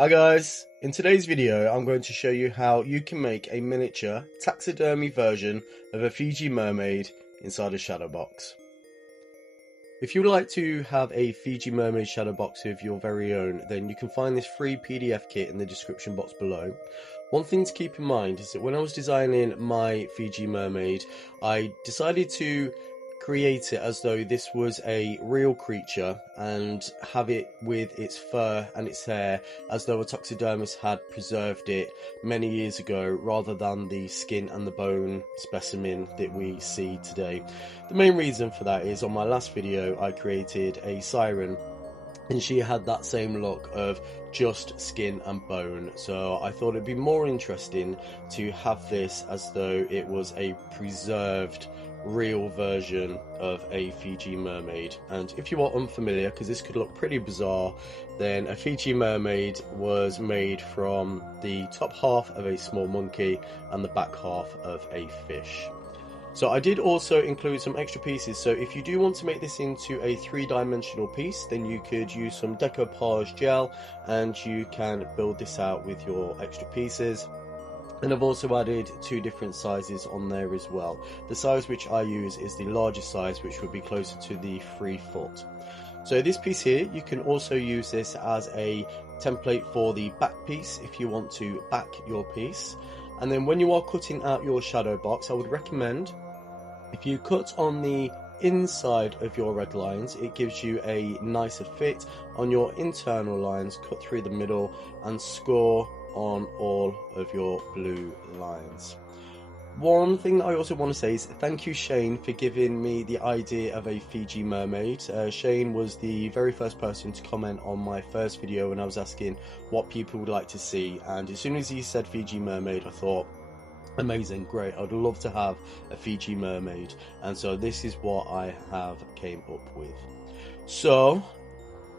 Hi guys, in today's video I'm going to show you how you can make a miniature taxidermy version of a Fiji mermaid inside a shadow box. If you would like to have a Fiji mermaid shadow box of your very own, then you can find this free PDF kit in the description box below. One thing to keep in mind is that when I was designing my Fiji mermaid, I decided to create it as though this was a real creature and have it with its fur and its hair as though a taxidermist had preserved it many years ago, rather than the skin and the bone specimen that we see today. The main reason for that is on my last video I created a siren and she had that same look of just skin and bone, so I thought it'd be more interesting to have this as though it was a preserved real version of a Fiji mermaid. And if you are unfamiliar, because this could look pretty bizarre, then a Fiji mermaid was made from the top half of a small monkey and the back half of a fish. So I did also include some extra pieces, so if you do want to make this into a three-dimensional piece, then you could use some decoupage gel and you can build this out with your extra pieces. And I've also added two different sizes on there as well. The size which I use is the largest size, which would be closer to the 3 foot. So this piece here, you can also use this as a template for the back piece if you want to back your piece. And then when you are cutting out your shadow box, I would recommend if you cut on the inside of your red lines, it gives you a nicer fit. On your internal lines, cut through the middle and score on all of your blue lines. One thing that I also want to say is thank you, Shane, for giving me the idea of a Fiji mermaid. Shane was the very first person to comment on my first video when I was asking what people would like to see, and as soon as he said Fiji mermaid, I thought, amazing, great, I'd love to have a Fiji mermaid, and so this is what I have came up with. So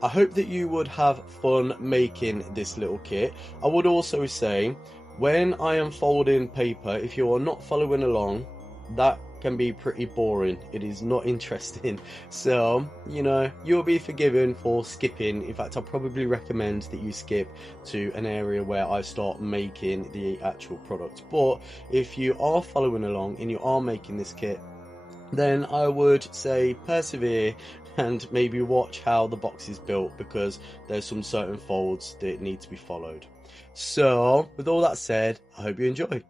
I hope that you would have fun making this little kit. I would also say, when I am folding paper, if you are not following along, that can be pretty boring. It is not interesting. So, you know, you'll be forgiven for skipping. In fact, I'll probably recommend that you skip to an area where I start making the actual product. But if you are following along and you are making this kit, then I would say persevere and maybe watch how the box is built, because there's some certain folds that need to be followed. So, with all that said, I hope you enjoy.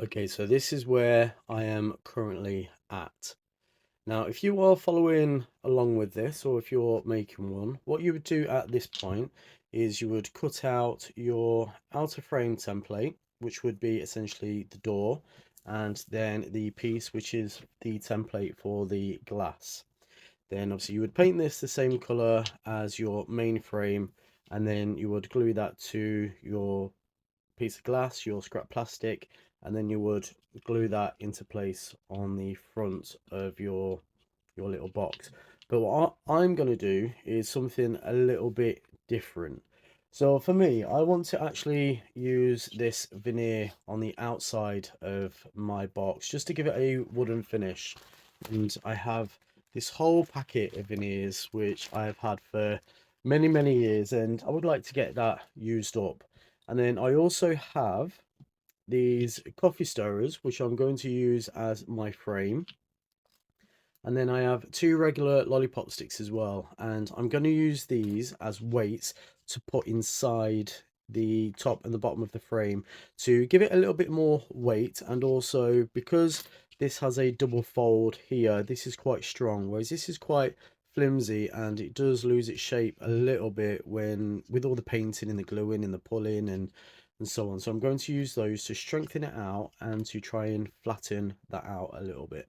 Okay, so this is where I am currently at. Now, if you are following along with this, or if you're making one, what you would do at this point is you would cut out your outer frame template, which would be essentially the door, and then the piece which is the template for the glass. Then obviously you would paint this the same color as your main frame, and then you would glue that to your piece of glass, your scrap plastic, and then you would glue that into place on the front of your little box. But what I'm going to do is something a little bit different. So for me, I want to actually use this veneer on the outside of my box just to give it a wooden finish. And I have this whole packet of veneers which I've had for many years, and I would like to get that used up. And then I also have these coffee stirrers which I'm going to use as my frame. And then I have two regular lollipop sticks as well, and I'm going to use these as weights to put inside the top and the bottom of the frame to give it a little bit more weight. And also, because this has a double fold here, this is quite strong, whereas this is quite flimsy, and it does lose its shape a little bit when with all the painting and the gluing and the pulling and so on. So I'm going to use those to strengthen it out and to try and flatten that out a little bit.